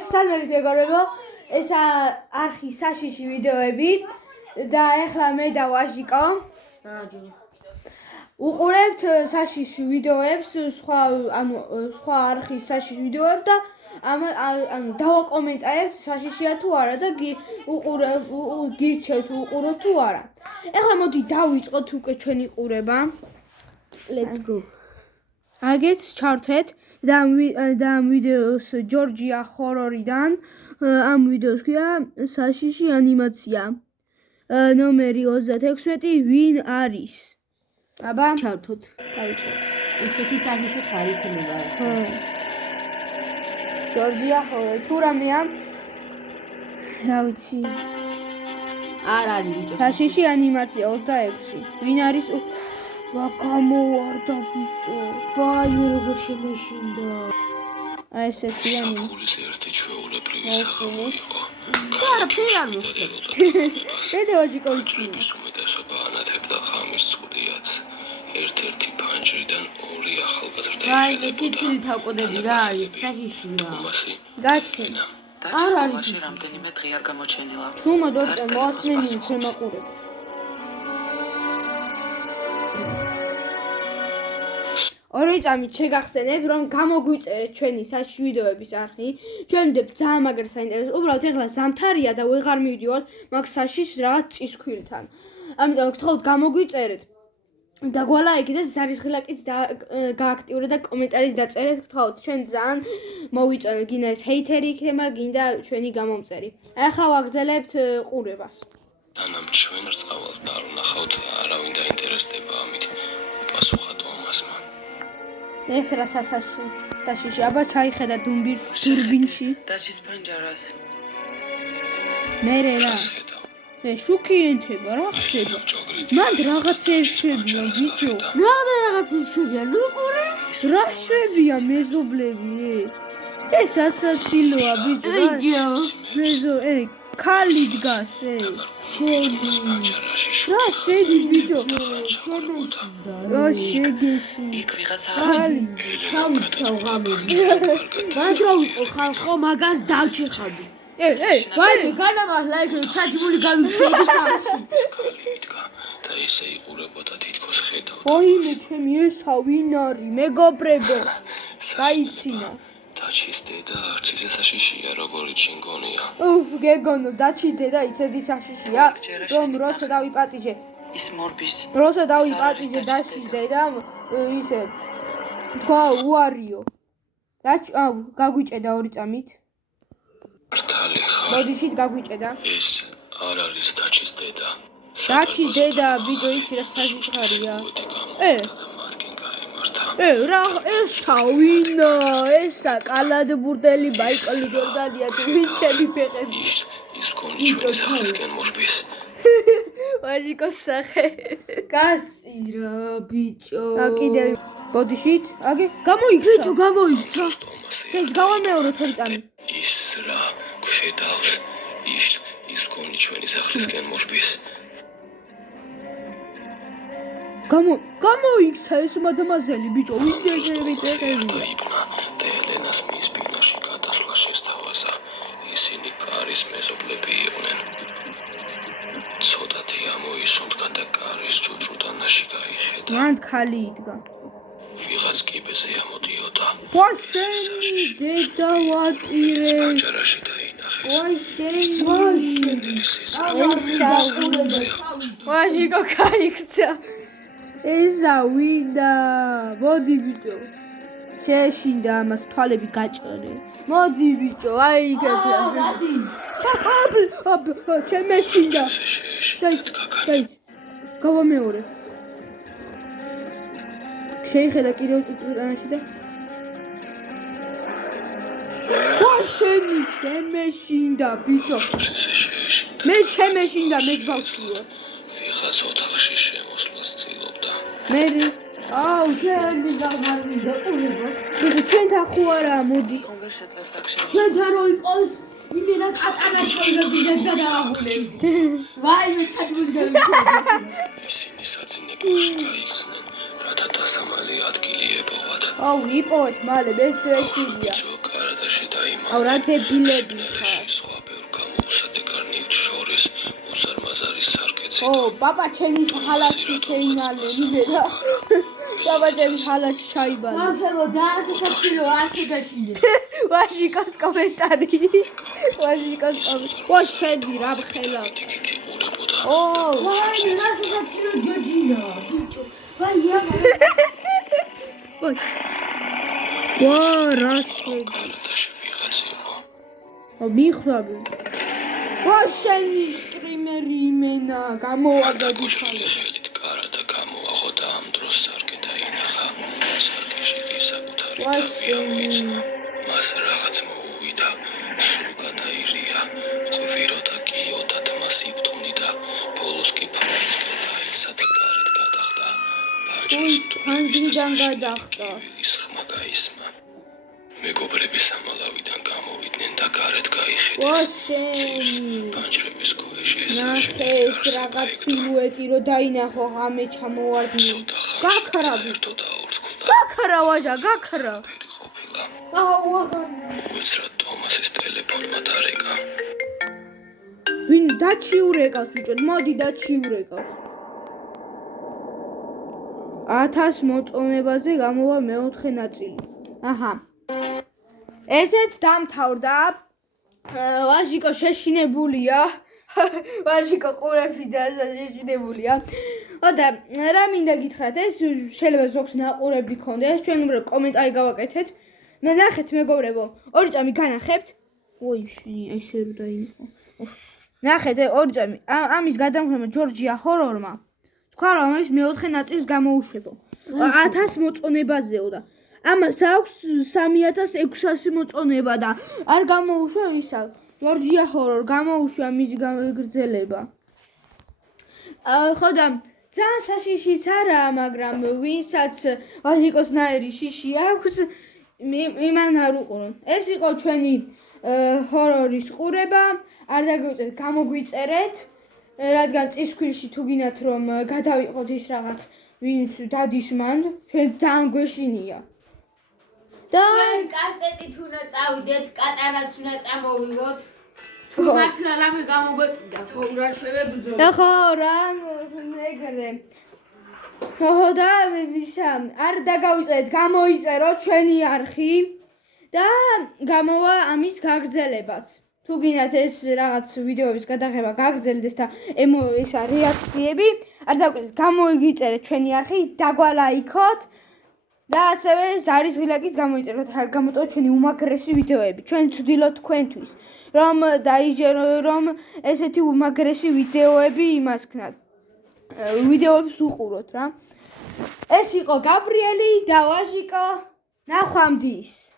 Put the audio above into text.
მოგესალმებით მეგობრებო, ეს არხი საშიში ვიდეოები და ეხლა მე და ვაჟიკო უყურებთ საშიში ვიდეოებს, სხვა არხის საშიში ვიდეოებს და დავაკომენტარებთ საშიშია თუ არა და გირჩევთ უყუროთ თუ არა. ეხლა მოდი დავიწყოთ უკვე ჩვენი ყურება. Let's go. აგეთ ჩართეთ და ამ ვიდეოს ჯორჯია ხორორიდან ამ ვიდეოს ქვია საშიში ანიმაცია. ნომერი 36 ვინ არის? აბა ჩართოთ. დავიწყოთ. ესეთი საშიშიც არ იქნება. ჯორჯია ხორორი თუ რამეა? რა ვიცი. არ არის ბიჭო. საშიში ანიმაცია 26. ვინ არის? ვა გამოვარდა ბიჭო. ვაი მე როგორ შემეშინდა. აი ესეთი ანიმაცია. საფულის ერთი ჩვეულებრივი სახალხო იყო. არაფერი არ მოხდა. პედაგოგიკოიჩი. უმეტესობა ანათებდა ხამის წყუდიაც. ერთ-ერთი ფანჯრიდან ორი ახალგაზრდა ვაი მე სიცილით ავკოდები რა არის საშიშია. თომასი გაჩვენა. არ არის რამდენიმე დღე არ გამოჩენილა. თუმა დოქტორ მოსმენი შემაყურებთ. ორი წამით შეგახსენებ რომ გამოგვიწერეთ ჩვენი საშიში ვიდეოების არხი. ჩვენ ვიდეოებს ძალიან მაგრა საინტერესო. უბრალოდ ეხლა ზამთარია და ვეღარ მივიდივართ მაგ საშიშს რაღაც წისქვილთან. ამიტომ გთხოვთ გამოგვიწერეთ. და გვალაიქეთ და ზარისხილაკიც გააქტიურეთ და კომენტარის დაწერეთ. გთხოვთ ჩვენ ძალიან მოვიწონეთ გინდა ეს ჰეითერი იქნება, გინდა ჩვენი გამომწერი. ახლა ვაგრძელებთ ყურებას. თანამ ჩვენ რწყავალს და არ ვნახავთ არავინ დაინტერესდება ამით. უპასუხა თომასმა. ეს რა საშიში აბა ჩაიხედა დურბინში. დაჩის პანჯარას. მე რა მე შუქიენთება რა ხდება? მან რაღაცეებს შვებია ბიჭო. რაღაცეებს შვებია, ნუ ყურე. რა შვებია მეზობლები? ეს ასაცილოა ბიჭო. მეზო ქალი დგას შენი. რა შენი ბიჭო? რა შეგეში? იქ ვიღაცა ქალი ჩავიცავ ღამე. გადავიყო ხალხო მაგას დავჭიხადი. ვაი განამართლა ეგ ჩაჯმული გამიწევდი სამში. და ესე იყურებოდა თითქოს ხედავდა. ოიმე ჩემი ესა ვინ არის მეგობრებო? გაიცინა. დაჩის დედა არც ისე საშიშია როგორიც შინგონია. გეგონო დაჩის დედა იცედი საშიშია? რომ როცა დავიპატიჟე. ის მორბის. როცა დავიპატიჟე დაჩის დედა ისე თქვა უარიო. გაგვიჭედა ორი წამით. მართალი ხარ. მოდიშით გაგვიჭედა. ეს არ არის დაჩის დედა. დაჩის დედა ბიჭო იცი რა საშიში ხარია. მათკენ გაემართა. რა ესა ვინა? ესა კალადბურდელი ბაიკალი ჯორდანია თუ ვინჩები ფეხები. ის კონი ჩვენი სახელისკენ მორბის. ვაჟიკოს სახე. გასწირა ბიჭო. კიდე ბოდიშით? აგე გამოიქცა. ბიჭო გამოიქცა. ეს გავამეოროთ ორი წამი. ის რა ხედავს ის კონი ჩვენი სახელისკენ მორბის. გამოიქცა ეს მადმაზელი ბიჭო ვინდეგები ტეხებია. და ელენას მის ბინაში გადასვლა შესთავაზა. ისინი კარის მეზობლები იყვნენ. ცოტათი ამოისუნთქა და კარის ჯუჯუდანაში გაიხედა. მან ქალი იდგა. ვიღაც კიბეზე ამოდიოდა. ვაშენი დედა ვატირე. პანჯარაში დაინახეს. ვაჟიკო გაიქცა. ესა ვინდა? მოდი ბიჭო. შეეშინდა ამას თვალები გაჭრე. მოდი ბიჭო, აი იქეთ. შემეშინდა. დაი. გავამეორე. შეიხედა კიდევ კუტრანაში და ვაშენი შემეშინდა ბიჭო. მე შემეშინდა მე ბავშვია. ვიღაც ოთახში შემოსვლას ცდილობდა. მე შენი გამარვიდა ყურება. ჩვენთან ხო არა მოდი. ვერ შეძლებს აქ ჩვენთან რო იყოს იმენა კატანას ხალგებიდან გადავაღუნებთ. ვაი მე ჩადული დავიჭერდი. ისინი საძინებლოში გაიხსნენ, რათა დასამალი ადგილი ებოვათ. აუ იპოვეთ მალე ეს შეშინია. კარა და სიაში დაიმალე. აუ რა დებილები სინელეში ხარ. სხვა ბევრ გამოუსადეგ გარნივთ შორის უზარმაზარი სარკეცი ო, ბაბა ჩემი ხალათში შეიმალე, იმედა. ბაბა ჩემი ხალათში შაიბალე. ბავშვებო, ძალიან სასაცილო, არ შეგაშინდეთ. ვაჟიკოს კომენტარი. ვაჟიკოს კომენტარი. ო, შედი რა ბხელა. იყურებოდა ო, ვაი, რა სასაცილო ჯოჯინა, ბიჭო. ვაი, ო. ვა, რა შედი. კალათაში ვიღაც იყო. ო, მიხვდები. ო, შენი სტრიმერი იმენა, გამოვაგდი ხალე. ხელით კარადა გამოაღო და ამ დროს სარკე დაინახა. სარკეში კი საკუთარი ვა, თავი ამოიცნა. შენი. მას რაღაც მოუვიდა. სულ გადაირია. ყვირო და კიოდა თმას იფთუნიდა. ბოლოს კი ფანჯრიდან გაიცა და გარეთ გადახდა. ой, ფანჯრიდან გადახდა. ის ხმა გაისმა. მეგობრები სამალავიდან გამოვიდნენ და გარეთ გაიხედეს. ვა, შენი. პანჯრების ქვეშ ეს ნახე ეს რაღაც სილუეტი რო დაინახო ღამე ჩამოვარდნი. გაქრა ერთო და ორთქულა. გაქრა ვაჟა, გაქრა. ყოფილა. აუ, უცრად თომასის ტელეფონმა დარეკა. ვინ დაჩიურეკავს ბიჭო, მოდი დაჩიურეკავს. 1000 მოწონებაზე გამოვა მეოთხე ნაწილი. აჰა. ესეც დამთავრდა. ვაჟიკო შეშინებულია. ვაჟიკო ყურებიდან შეშინებულია. ოდა რა მინდა გითხრათ, ეს შეიძლება ზოგს ნაყურები გქონდეს, ჩვენ უბრალოდ კომენტარი გავაკეთეთ. ნახეთ მეგობრებო, ორი წამი განახებთ. ой, შენი ესე რო დაინახო. ნახეთ, ორი წამი. ამის გადამხდომა ჯორჯია ჰორორმა. თქვა რომ ეს მეოთხე ნაწილს გამოუშვებო. 1000 მოწონებაზეო და ამას აქვს 3600 მოწონება და არ გამოუშვა ისა. ჯორჯია ჰორორ გამოუშვა მის გაგრძელება. ხო და ძალიან საშიშიც არაა, მაგრამ ვინცაც ვაჟიკოსნაირი შიში აქვს, იმან არ უყურონ. ეს იყო ჩვენი ჰორორის ყურება. არ დაგვიწევთ, გამოგვიწერეთ, რადგან წისქვილში თუ გინათ რომ გადავიყოთ ის რაღაც ვინც დადის მან, ჩვენ ძალიან გვეშინია. და ჩვენ კასტეტით უნდა წავიდეთ, კატარაც უნდა წამოვიღოთ. თუ მართლა რამე გამოგვეკიდა, ხო რა შევებრძოლოთ. ხო რა მეგრე. ხო და ვისა არ დაგავიწერეთ, გამოიწეროთ ჩვენი არხი და გამოვა ამის გაგრძელებას. თუ გინათ ეს რაღაც ვიდეოების გადაღება გაგრძელდეს და ისა რეაქციები, არ დაგვიწერეთ, გამოიგიწერეთ ჩვენი არხი, დაგვალაიქოთ და ასევე ზარის ღილაკით გამოიწეროთ, არ გამოტოვოთ ჩვენი უმაგრესი ვიდეოები. ჩვენ ვცდილობთ თქვენთვის, რომ რომ ესეთი უმაგრესი ვიდეოები იმას ქნათ. ვიდეოებს უყუროთ რა. ეს იყო გაბრიელი და ვაჟიკო. ნახვამდის.